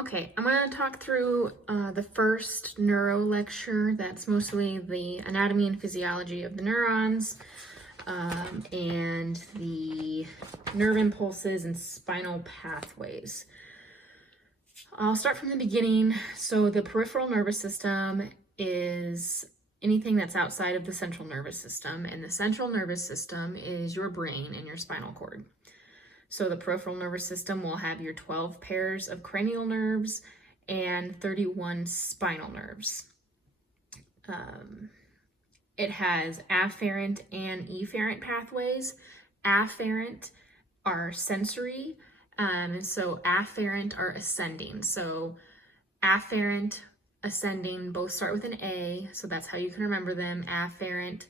Okay, I'm going to talk through the first neuro lecture. That's mostly the anatomy and physiology of the neurons and the nerve impulses and spinal pathways. I'll start from the beginning. So the peripheral nervous system is anything that's outside of the central nervous system, and the central nervous system is your brain and your spinal cord. So the peripheral nervous system will have your 12 pairs of cranial nerves and 31 spinal nerves. It has afferent and efferent pathways. Afferent are sensory, and so afferent are ascending. So afferent, ascending, both start with an A, so that's how you can remember them. Afferent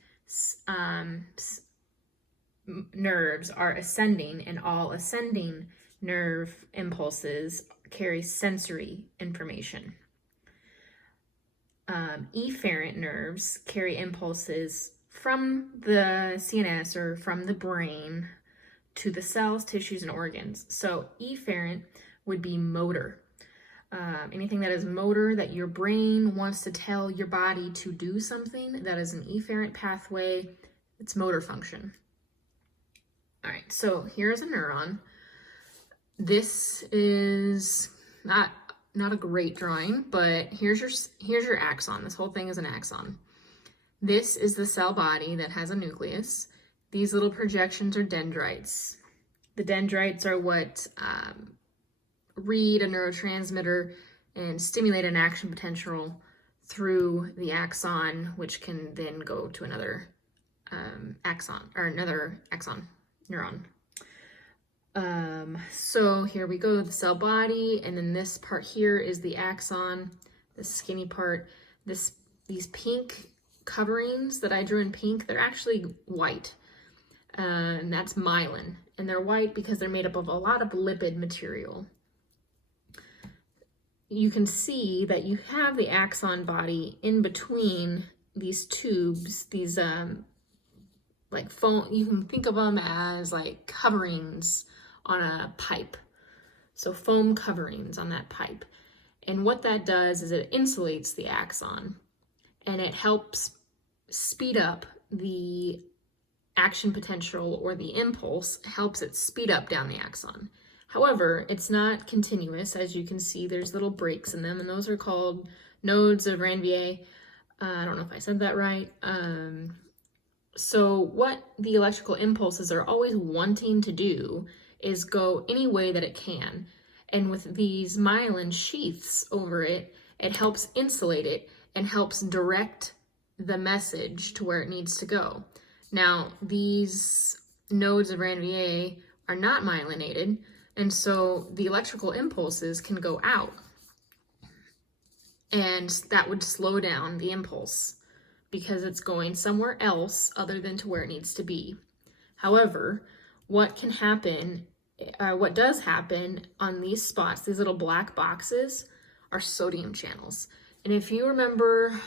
nerves are ascending, and all ascending nerve impulses carry sensory information. Efferent nerves carry impulses from the CNS or from the brain to the cells, tissues, and organs. So efferent would be motor. Anything that is motor, that your brain wants to tell your body to do something, that is an efferent pathway. It's motor function. All right, so here's a neuron. This is not a great drawing, but here's your axon. This whole thing is an axon. This is the cell body that has a nucleus. These little projections are dendrites. The dendrites are what read a neurotransmitter and stimulate an action potential through the axon, which can then go to another axon, neuron. So here we go, the cell body, and then this part here is the axon, the skinny part. These pink coverings that I drew in pink, they're actually white, and that's myelin, and they're white because they're made up of a lot of lipid material. You can see that you have the axon body in between these tubes, these like foam. You can think of them as like coverings on a pipe. So foam coverings on that pipe. And what that does is it insulates the axon, and it helps speed up the action potential, or the impulse helps it speed up down the axon. However, it's not continuous. As you can see, there's little breaks in them, and those are called nodes of Ranvier. I don't know if I said that right. So what the electrical impulses are always wanting to do is go any way that it can. And with these myelin sheaths over it, it helps insulate it and helps direct the message to where it needs to go. Now, these nodes of Ranvier are not myelinated, and so the electrical impulses can go out, and that would slow down the impulse because it's going somewhere else other than to where it needs to be. However, what does happen on these spots, these little black boxes, are sodium channels. And if you remember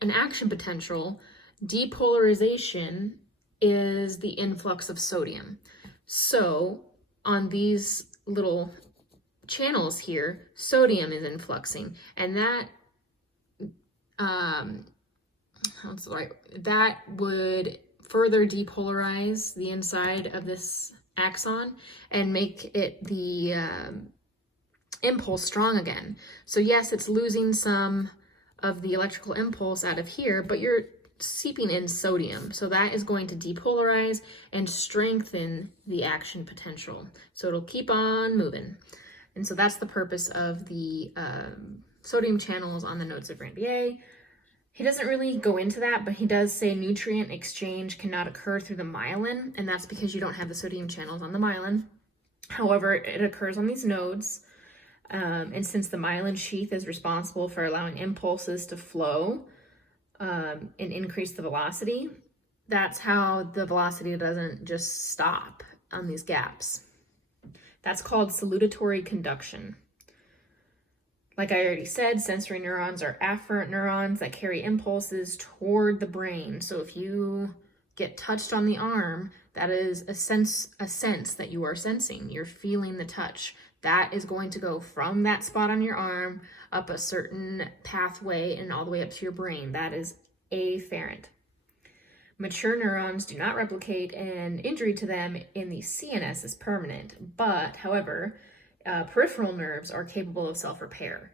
an action potential, depolarization is the influx of sodium. So on these little channels here, sodium is influxing, and that that would further depolarize the inside of this axon and make it the impulse strong again. So yes, it's losing some of the electrical impulse out of here, but you're seeping in sodium. So that is going to depolarize and strengthen the action potential. So it'll keep on moving. And so that's the purpose of the sodium channels on the nodes of Ranvier. He doesn't really go into that, but he does say nutrient exchange cannot occur through the myelin, and that's because you don't have the sodium channels on the myelin. However, it occurs on these nodes, and since the myelin sheath is responsible for allowing impulses to flow and increase the velocity, that's how the velocity doesn't just stop on these gaps. That's called salutatory conduction. Like I already said, sensory neurons are afferent neurons that carry impulses toward the brain. So if you get touched on the arm, that is a sense that you are sensing. You're feeling the touch. That is going to go from that spot on your arm up a certain pathway and all the way up to your brain. That is afferent. Mature neurons do not replicate, and injury to them in the CNS is permanent. But, however, peripheral nerves are capable of self-repair.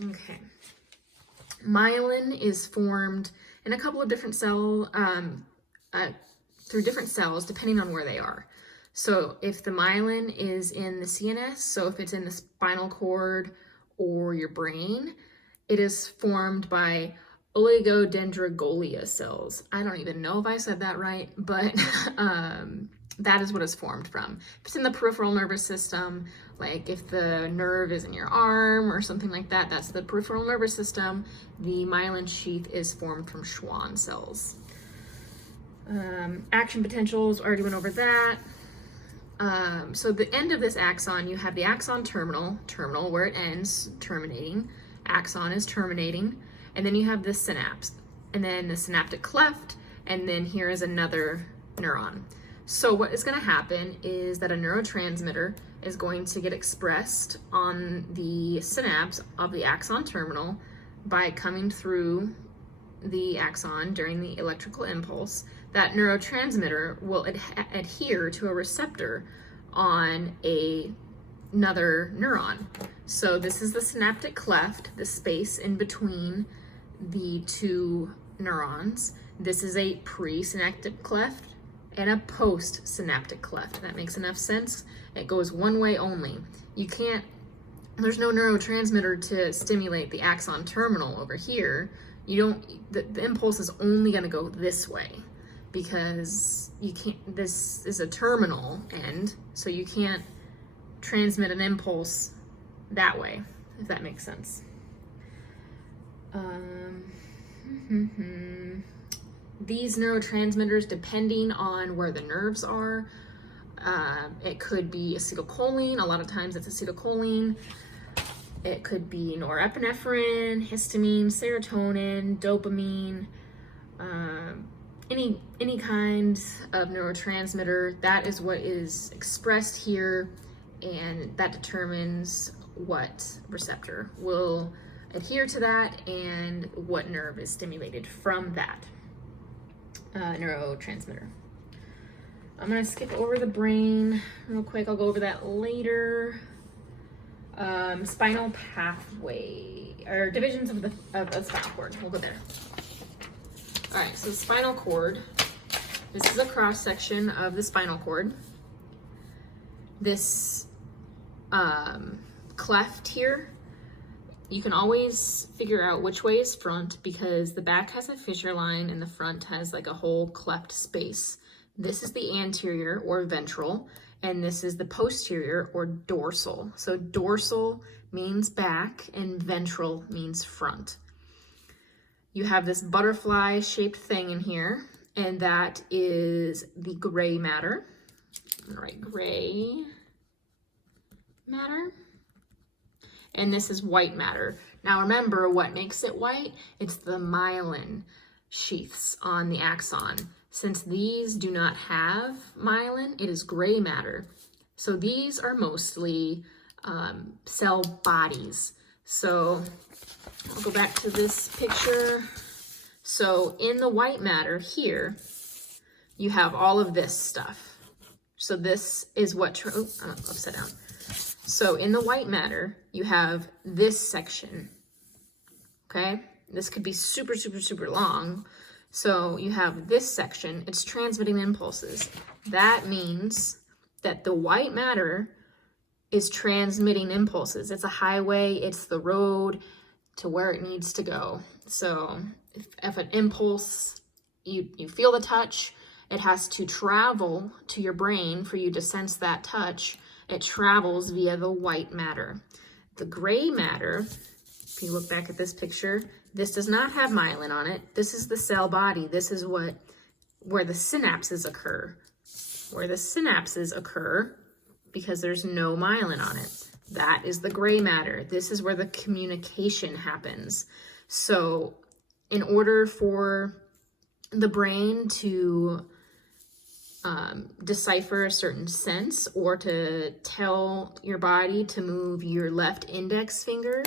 Okay. Myelin is formed in a couple of different through different cells, depending on where they are. So if the myelin is in the CNS, so if it's in the spinal cord or your brain, it is formed by oligodendrogolia cells. I don't even know if I said that right, but that is what it's formed from. If it's in the peripheral nervous system, like if the nerve is in your arm or something like that, that's the peripheral nervous system. The myelin sheath is formed from Schwann cells. Action potentials, already went over that. So the end of this axon, you have the axon terminal where it ends, terminating. Axon is terminating. And then you have the synapse, and then the synaptic cleft, and then here is another neuron. So what is going to happen is that a neurotransmitter is going to get expressed on the synapse of the axon terminal by coming through the axon during the electrical impulse. That neurotransmitter will adhere to a receptor on another neuron. So this is the synaptic cleft, the space in between the two neurons. This is a presynaptic cleft and a postsynaptic cleft. That makes enough sense. It goes one way only. There's no neurotransmitter to stimulate the axon terminal over here. The impulse is only going to go this way because this is a terminal end, so you can't transmit an impulse that way, if that makes sense. These neurotransmitters, depending on where the nerves are, it could be acetylcholine. A lot of times it's acetylcholine. It could be norepinephrine, histamine, serotonin, dopamine, any kind of neurotransmitter. That is what is expressed here, and that determines what receptor will adhere to that and what nerve is stimulated from that neurotransmitter. I'm going to skip over the brain real quick. I'll go over that later. Spinal pathway, or divisions of the spinal cord. We'll go there. All right, so spinal cord. This is a cross section of the spinal cord. This cleft here, you can always figure out which way is front because the back has a fissure line and the front has like a whole cleft space. This is the anterior or ventral, and this is the posterior or dorsal. So dorsal means back and ventral means front. You have this butterfly shaped thing in here, and that is the gray matter. All right, gray matter. And this is white matter. Now remember, what makes it white? It's the myelin sheaths on the axon. Since these do not have myelin, it is gray matter. So these are mostly cell bodies. So I'll go back to this picture. So in the white matter here, you have all of this stuff. So this is what, upside down. So in the white matter, you have this section, okay? This could be super, super, super long. So you have this section, it's transmitting impulses. That means that the white matter is transmitting impulses. It's a highway, it's the road to where it needs to go. So if an impulse, you feel the touch, it has to travel to your brain for you to sense that touch. It travels via the white matter. The gray matter, if you look back at this picture, this does not have myelin on it. This is the cell body. This is where the synapses occur. Where the synapses occur, because there's no myelin on it. That is the gray matter. This is where the communication happens. So in order for the brain to decipher a certain sense or to tell your body to move your left index finger.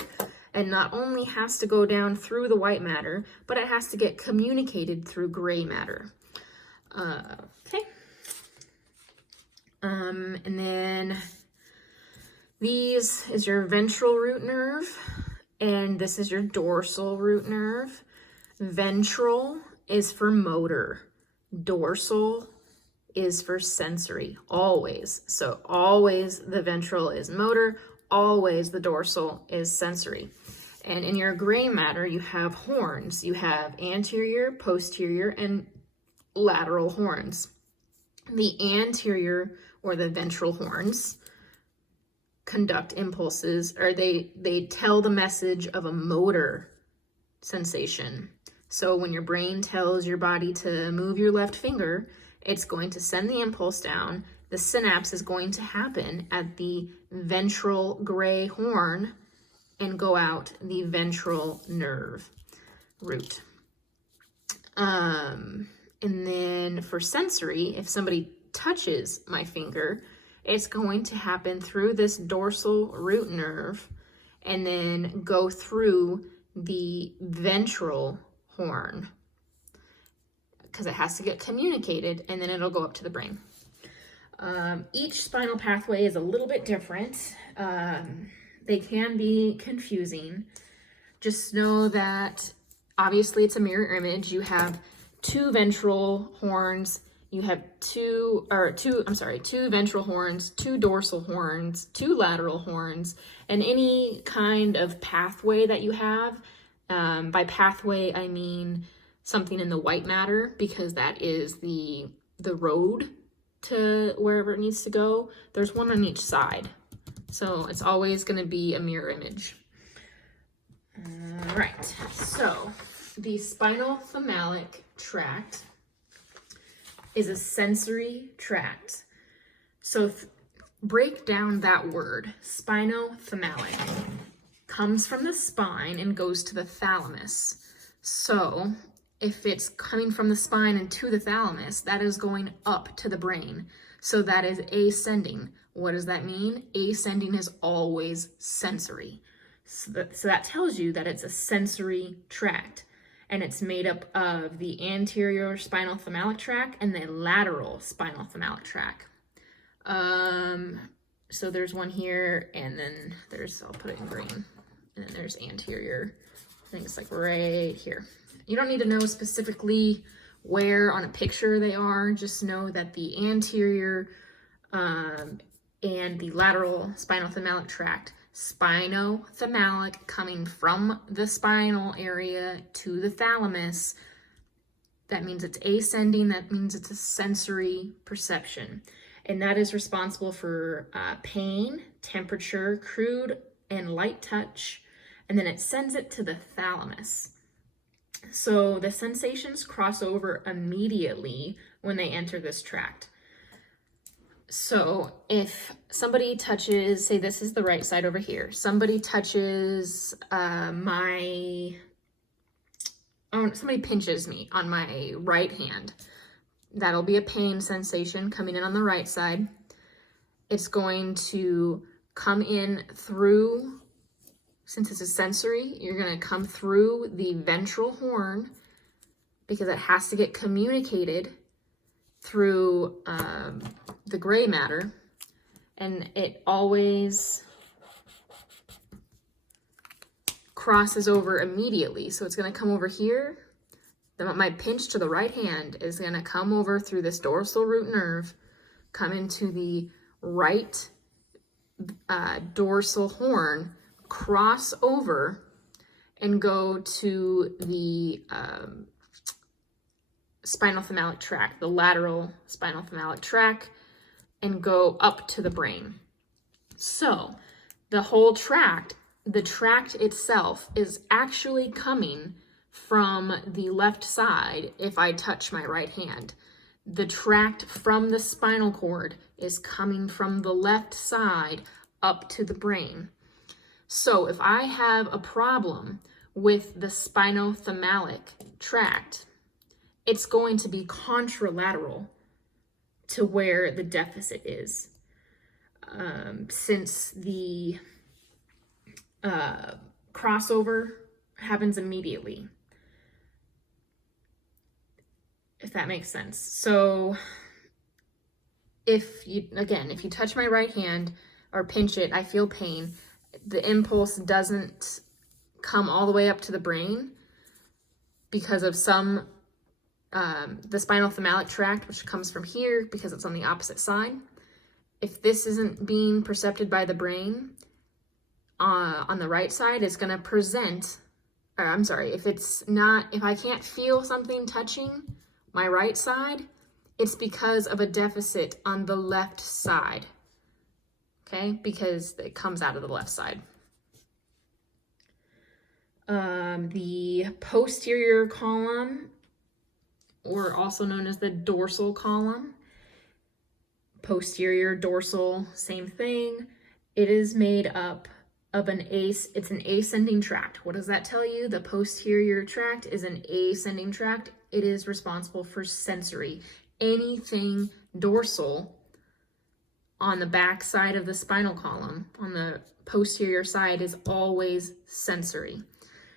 And not only has to go down through the white matter, but it has to get communicated through gray matter. Okay. And then these is your ventral root nerve, and this is your dorsal root nerve. Ventral is for motor. Dorsal is for sensory, always. So always the ventral is motor, always the dorsal is sensory. And in your gray matter, you have horns. You have anterior, posterior, and lateral horns. The anterior, or the ventral horns, conduct impulses, or they tell the message of a motor sensation. So when your brain tells your body to move your left finger, it's going to send the impulse down. The synapse is going to happen at the ventral gray horn and go out the ventral nerve root. And then for sensory, if somebody touches my finger, it's going to happen through this dorsal root nerve and then go through the ventral horn because it has to get communicated, and then it'll go up to the brain. Each spinal pathway is a little bit different. They can be confusing. Just know that obviously it's a mirror image. You have two ventral horns, you have two ventral horns, two dorsal horns, two lateral horns, and any kind of pathway that you have. By pathway, I mean something in the white matter, because that is the road to wherever it needs to go. There's one on each side. So it's always going to be a mirror image. All right, so the spinal thalamic tract is a sensory tract. So break down that word. Spinothalamic comes from the spine and goes to the thalamus. So if it's coming from the spine and to the thalamus, that is going up to the brain. So that is ascending. What does that mean? Ascending is always sensory. So that tells you that it's a sensory tract, and it's made up of the anterior spinal thalamic tract and the lateral spinal thalamic tract. So there's one here, and then I'll put it in green, and then there's anterior. I think it's like right here. You don't need to know specifically where on a picture they are. Just know that the anterior and the lateral spinal thalamic tract, spinothalamic coming from the spinal area to the thalamus, that means it's ascending. That means it's a sensory perception. And that is responsible for pain, temperature, crude and light touch, and then it sends it to the thalamus. So the sensations cross over immediately when they enter this tract. So if somebody touches, say this is the right side over here, somebody touches somebody pinches me on my right hand, that'll be a pain sensation coming in on the right side. It's going to come in through, since it's a sensory, you're going to come through the ventral horn because it has to get communicated through the gray matter, and it always crosses over immediately. So it's going to come over here. My pinch to the right hand is going to come over through this dorsal root nerve, come into the right dorsal horn, cross over, and go to the spinal thalamic tract, the lateral spinal thalamic tract, and go up to the brain. So the whole tract, the tract itself, is actually coming from the left side if I touch my right hand. The tract from the spinal cord is coming from the left side up to the brain. So if I have a problem with the spinothalamic tract, it's going to be contralateral to where the deficit is. Since the crossover happens immediately, if that makes sense. So if you touch my right hand or pinch it, I feel pain. The impulse doesn't come all the way up to the brain because of the spinal malic tract, which comes from here because it's on the opposite side. If this isn't being perceived by the brain on the right side, it's going to present, if I can't feel something touching my right side, it's because of a deficit on the left side, okay? Because it comes out of the left side. The posterior column, or also known as the dorsal column, posterior, dorsal, same thing. It is made up of it's an ascending tract. What does that tell you? The posterior tract is an ascending tract. It is responsible for sensory. Anything dorsal on the back side of the spinal column, on the posterior side, is always sensory.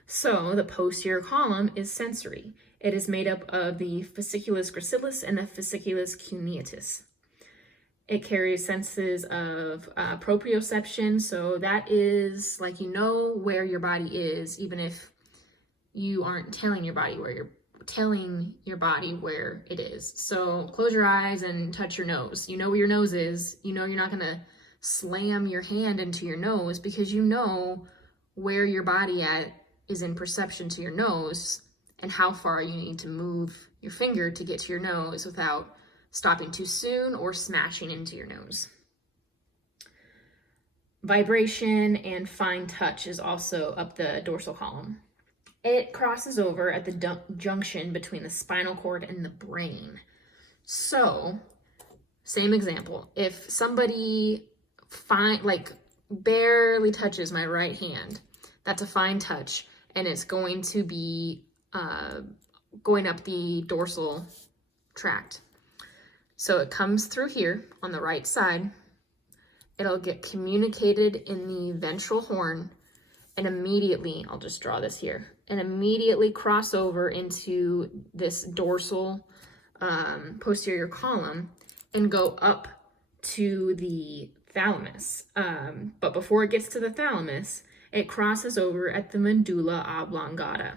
So the posterior column is sensory. It is made up of the fasciculus gracilis and the fasciculus cuneatus. It carries senses of proprioception, so that is like you know where your body is, even if you aren't telling your body where it is. So close your eyes and touch your nose. You know where your nose is. You know you're not going to slam your hand into your nose because you know where your body is in perception to your nose and how far you need to move your finger to get to your nose without stopping too soon or smashing into your nose. Vibration and fine touch is also up the dorsal column. It crosses over at the junction between the spinal cord and the brain. So, same example. If somebody barely touches my right hand, that's a fine touch, and it's going to be going up the dorsal tract. So it comes through here on the right side. It'll get communicated in the ventral horn, and immediately, I'll just draw this here, and immediately cross over into this dorsal posterior column and go up to the thalamus. But before it gets to the thalamus, it crosses over at the medulla oblongata.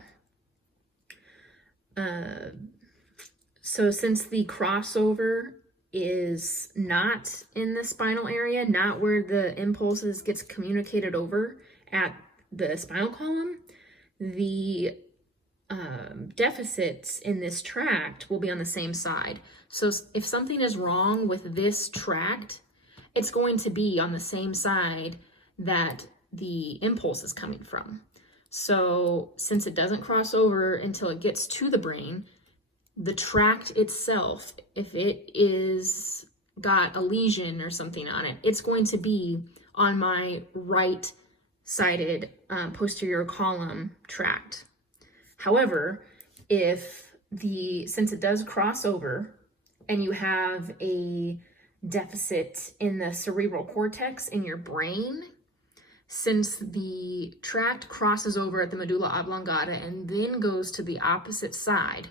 So since the crossover is not in the spinal area, not where the impulses gets communicated over at the spinal column, the deficits in this tract will be on the same side. So if something is wrong with this tract, it's going to be on the same side that the impulse is coming from. So since it doesn't cross over until it gets to the brain, the tract itself, if it is got a lesion or something on it, it's going to be on my right-sided posterior column tract. However, since it does cross over and you have a deficit in the cerebral cortex in your brain, since the tract crosses over at the medulla oblongata and then goes to the opposite side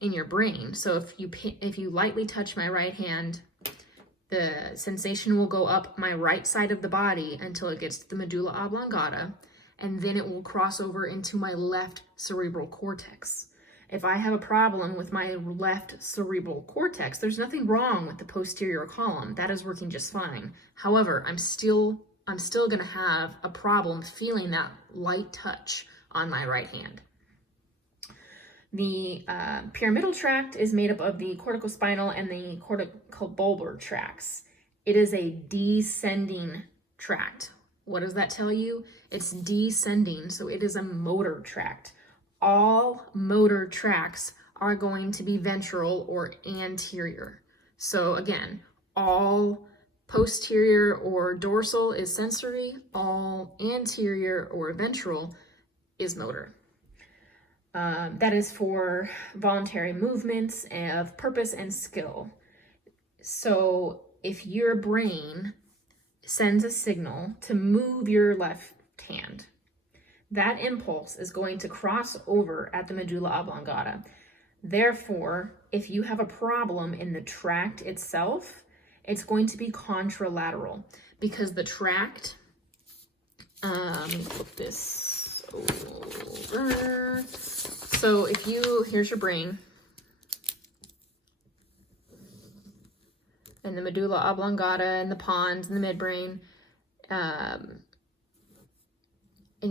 in your brain. So if you lightly touch my right hand, the sensation will go up my right side of the body until it gets to the medulla oblongata, and then it will cross over into my left cerebral cortex. If I have a problem with my left cerebral cortex, there's nothing wrong with the posterior column. That is working just fine. However, I'm still going to have a problem feeling that light touch on my right hand. The pyramidal tract is made up of the corticospinal and the corticobulbar tracts. It is a descending tract. What does that tell you? It's descending, so it is a motor tract. All motor tracts are going to be ventral or anterior. So again, all posterior or dorsal is sensory, all anterior or ventral is motor. That is for voluntary movements of purpose and skill. So if your brain sends a signal to move your left hand, that impulse is going to cross over at the medulla oblongata. Therefore, if you have a problem in the tract itself, it's going to be contralateral, because the tract, let me flip this over. So if you, here's your brain, and the medulla oblongata and the pons and the midbrain, and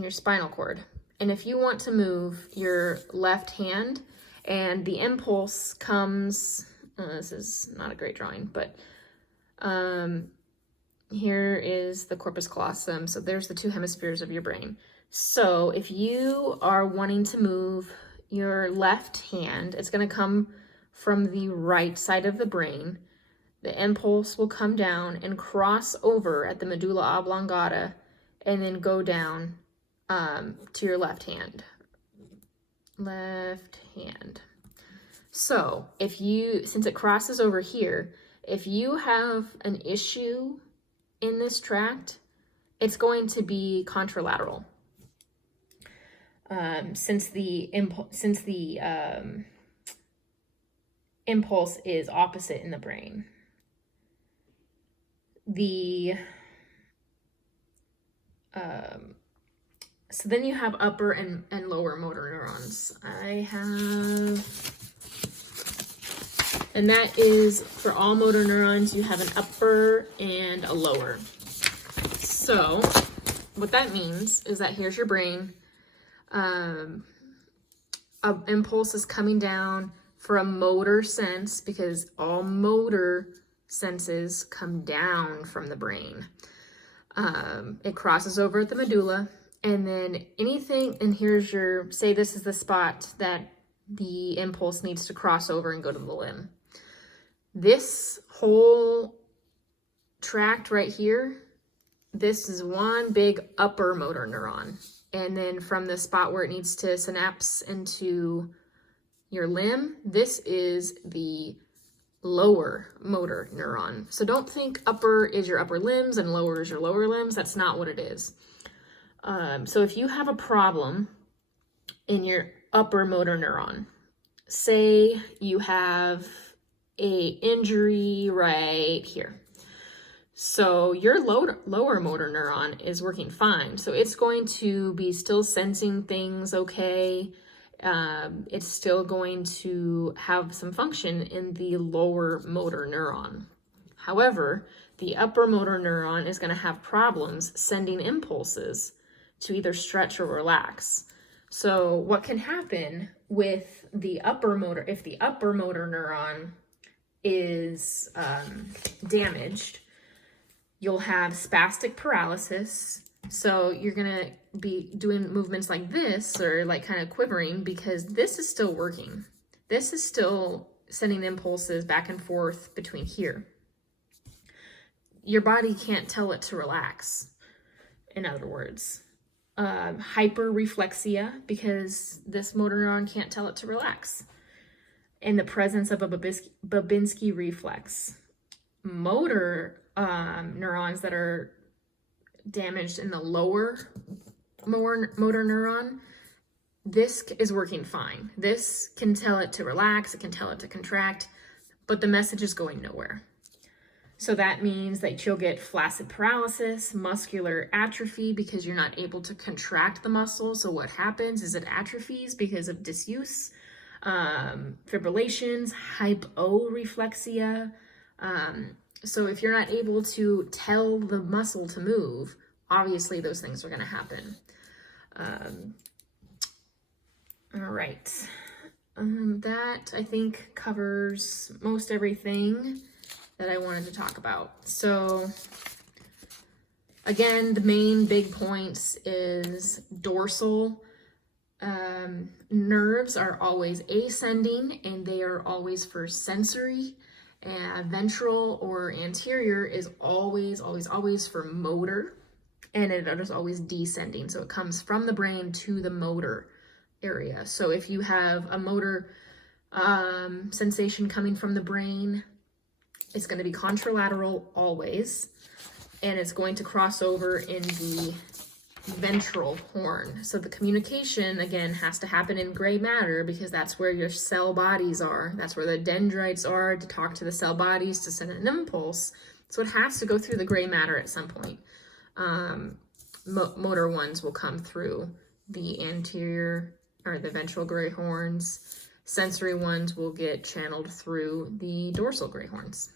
your spinal cord. And if you want to move your left hand and the impulse comes, this is not a great drawing, but here is the corpus callosum. So there's the two hemispheres of your brain. So if you are wanting to move your left hand, it's going to come from the right side of the brain. The impulse will come down and cross over at the medulla oblongata and then go down to your left hand. Left hand. So if you, since it crosses over here, if you have an issue in this tract, it's going to be contralateral. Since the impulse is opposite in the brain. So then you have upper and lower motor neurons. And that is, for all motor neurons, you have an upper and a lower. So what that means is that here's your brain. An impulse is coming down for a motor sense, because all motor senses come down from the brain. It crosses over at the medulla, and then anything, and here's your, say this is the spot that the impulse needs to cross over and go to the limb. This whole tract right here, this is one big upper motor neuron. And then from the spot where it needs to synapse into your limb, this is the lower motor neuron. So don't think upper is your upper limbs and lower is your lower limbs. That's not what it is. So if you have a problem in your upper motor neuron, say you have a injury right here. So your lower motor neuron is working fine. So it's going to be still sensing things okay. It's still going to have some function in the lower motor neuron. However, the upper motor neuron is going to have problems sending impulses to either stretch or relax. So what can happen with the upper motor, if the upper motor neuron is damaged, you'll have spastic paralysis. So you're gonna be doing movements like this, or like kind of quivering, because this is still working. This is still sending impulses back and forth between here. Your body can't tell it to relax, in other words. Hyperreflexia, because this motor neuron can't tell it to relax. In the presence of a Babinski reflex. Motor neurons that are damaged in the lower motor neuron, this is working fine. This can tell it to relax, it can tell it to contract, but the message is going nowhere. So that means that you'll get flaccid paralysis, muscular atrophy, because you're not able to contract the muscle. So what happens is it atrophies because of disuse, fibrillations, hyporeflexia. So if you're not able to tell the muscle to move, obviously those things are going to happen. All right. That, I think, covers most everything that I wanted to talk about. So again, the main big points is dorsal nerves are always ascending, and they are always for sensory, and ventral or anterior is always for motor, and it is always descending. So it comes from the brain to the motor area. So if you have a motor sensation coming from the brain, It's going to be contralateral always, and it's going to cross over in the ventral horn. So the communication, again, has to happen in gray matter because that's where your cell bodies are. That's where the dendrites are to talk to the cell bodies to send an impulse. So it has to go through the gray matter at some point. Motor ones will come through the anterior or the ventral gray horns. Sensory ones will get channeled through the dorsal gray horns.